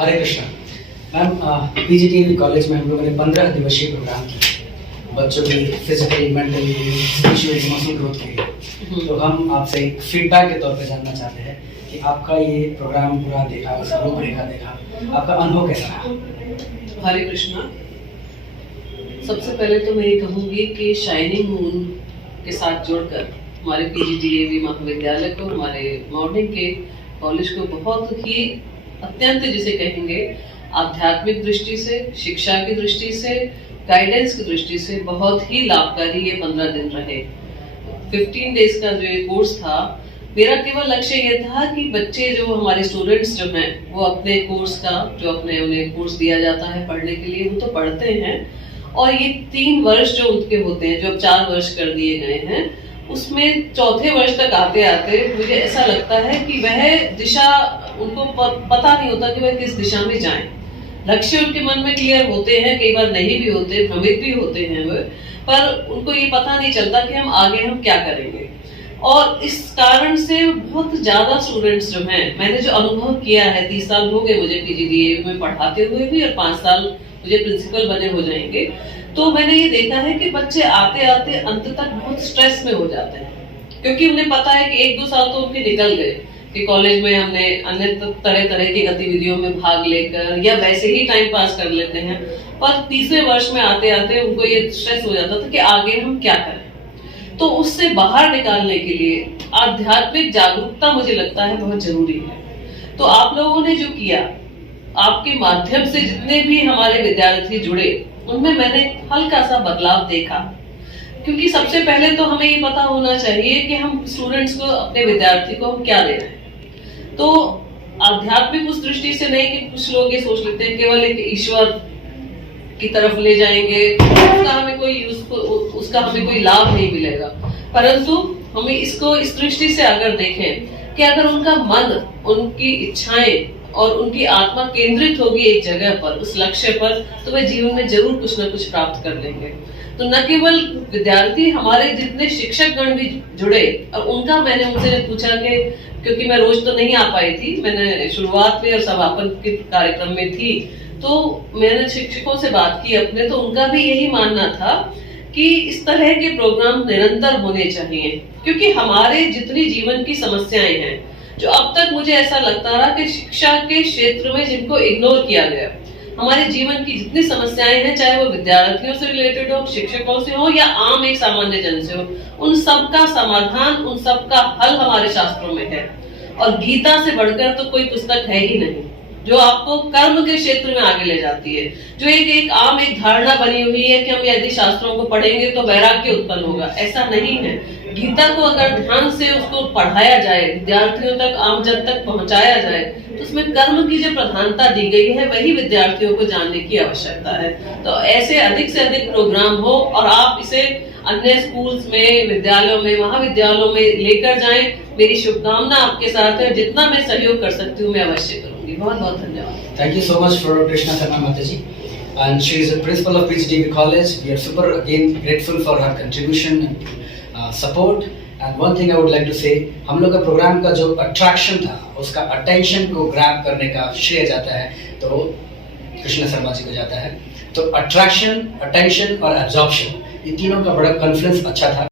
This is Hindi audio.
हरे कृष्णा। मैम, पीजीटीवी कॉलेज में हम लोगों ने 15 दिवसीय प्रोग्राम किया बच्चों की physically, mentally, spiritual, emotional growth के लिए। तो हम आपसे एक फीडबैक के तौर पे जानना चाहते हैं कि आपका ये प्रोग्राम पूरा देखा, उसका रूपरेखा देखा, आपका अनुभव कैसा रहा? हरे कृष्णा। सबसे पहले तो मैं ये कहूँगी कि शाइनिंग मून के साथ जुड़कर हमारे पीजीटीवी महाविद्यालय को, हमारे मॉर्निंग के कॉलेज को बहुत ही अत्यंत, जिसे कहेंगे, आध्यात्मिक दृष्टि से, शिक्षा की दृष्टि से, गाइडेंस की दृष्टि से बहुत ही लाभकारी ये 15 दिन रहे। 15 डेज का जो ये कोर्स था, मेरा केवल लक्ष्य ये था कि बच्चे, जो हमारे स्टूडेंट्स जो हैं, वो अपने कोर्स का, जो उन्हें कोर्स दिया जाता है पढ़ने के लिए, वो तो पढ़ते हैं, और ये 3 वर्ष जो उनके होते हैं, जो अब 4 वर्ष कर दिए गए हैं, उसमें चौथे वर्ष तक आते आते मुझे ऐसा लगता है कि वह दिशा उनको पता नहीं होता कि वह किस दिशा में जाएं। लक्ष्य उनके मन में क्लियर होते हैं, कई बार नहीं भी होते, भ्रमित भी होते हैं वो, पर उनको ये पता नहीं चलता कि हम क्या करेंगे। और इस कारण से बहुत ज्यादा स्टूडेंट्स जो हैं, मैंने जो अनुभव किया है, 30 साल हो गए मुझे पीजीडीए में पढ़ाते हुए भी, और 5 साल मुझे प्रिंसिपल बने हो जाएंगे, तो मैंने ये देखा है कि बच्चे आते आते अंत तक बहुत स्ट्रेस में हो जाते हैं, क्योंकि उन्हें पता है कि 1-2 साल तो उनके निकल गए कि कॉलेज में हमने अन्य तरह तरह की गतिविधियों में भाग लेकर या वैसे ही टाइम पास कर लेते हैं, पर तीसरे वर्ष में आते आते उनको ये स्ट्रेस हो जाता था कि आगे हम क्या करें। तो उससे बाहर निकालने के लिए आध्यात्मिक जागरूकता, मुझे लगता है, बहुत जरूरी है। तो आप लोगों ने जो किया, आपके माध्यम से जितने भी हमारे विद्यार्थी जुड़े, उनमें मैंने हल्का सा बदलाव देखा, क्योंकि सबसे पहले तो हमें ये पता होना चाहिए कि हम स्टूडेंट्स को, अपने विद्यार्थी को हम क्या दे रहे हैं। तो आध्यात्मिक उस दृष्टि से नहीं कि कुछ लोग ये सोच लेते हैं केवल एक ईश्वर की तरफ ले जाएंगे, उसका हमें कोई लाभ नहीं मिलेगा, परंतु हमें इसको इस दृष्टि से अगर देखें कि अगर उनका मन, उनकी इच्छाएं और उनकी आत्मा केंद्रित होगी एक जगह पर, उस लक्ष्य पर, तो वे जीवन में जरूर कुछ ना कुछ प्राप्त कर लेंगे। तो न केवल विद्यार्थी, हमारे जितने शिक्षक गण भी जुड़े, और उनका मैंने उनसे पूछा कि, क्योंकि मैं रोज तो नहीं आ पाई थी, मैंने शुरुआत में और समापन के कार्यक्रम में थी, तो मैंने शिक्षकों से बात की अपने, तो उनका भी यही मानना था कि इस तरह के प्रोग्राम निरंतर होने चाहिए, क्योंकि हमारे जितनी जीवन की समस्याएं हैं, जो अब तक मुझे ऐसा लगता रहा कि शिक्षा के क्षेत्र में जिनको इग्नोर किया गया, हमारे जीवन की जितनी समस्याएं हैं, चाहे वो विद्यार्थियों से रिलेटेड हो, शिक्षकों से हो, या आम एक सामान्य जन से हो, उन सब का समाधान, उन सब का हल हमारे शास्त्रों में है। और गीता से बढ़कर तो कोई पुस्तक है ही नहीं, जो आपको कर्म के क्षेत्र में आगे ले जाती है। जो एक आम एक धारणा बनी हुई है कि हम यदि शास्त्रों को पढ़ेंगे तो वैराग्य उत्पन्न होगा, ऐसा नहीं है। गीता को अगर ध्यान से उसको पढ़ाया जाए, विद्यार्थियों तक, आम जन तक पहुंचाया जाए, तो उसमें कर्म की जो प्रधानता दी गई है, वही विद्यार्थियों को जानने की आवश्यकता है। तो ऐसे अधिक से अधिक प्रोग्राम हो, और आप इसे अन्य स्कूल्स में, विद्यालयों में, महाविद्यालयों में लेकर जाएं। मेरी शुभकामना आपके साथ है, जितना मैं सहयोग कर सकती हूँ मैं अवश्य करूंगी। बहुत बहुत धन्यवाद। Thank you so much for Krishna Sharma Mataji, and she is a principal of PGTV College. We are super again grateful for her contribution and support. And one thing I would like to say, हम लोग का प्रोग्राम का जो अट्रैक्शन था, उसका अटेंशन को ग्रैब करने का श्रेय जाता है तो कृष्णा शर्मा जी को जाता है। तो अट्रैक्शन, अटेंशन और एब्जॉर्प्शन, ये तीनों का बड़ा कॉन्फ्लुएंस अच्छा था।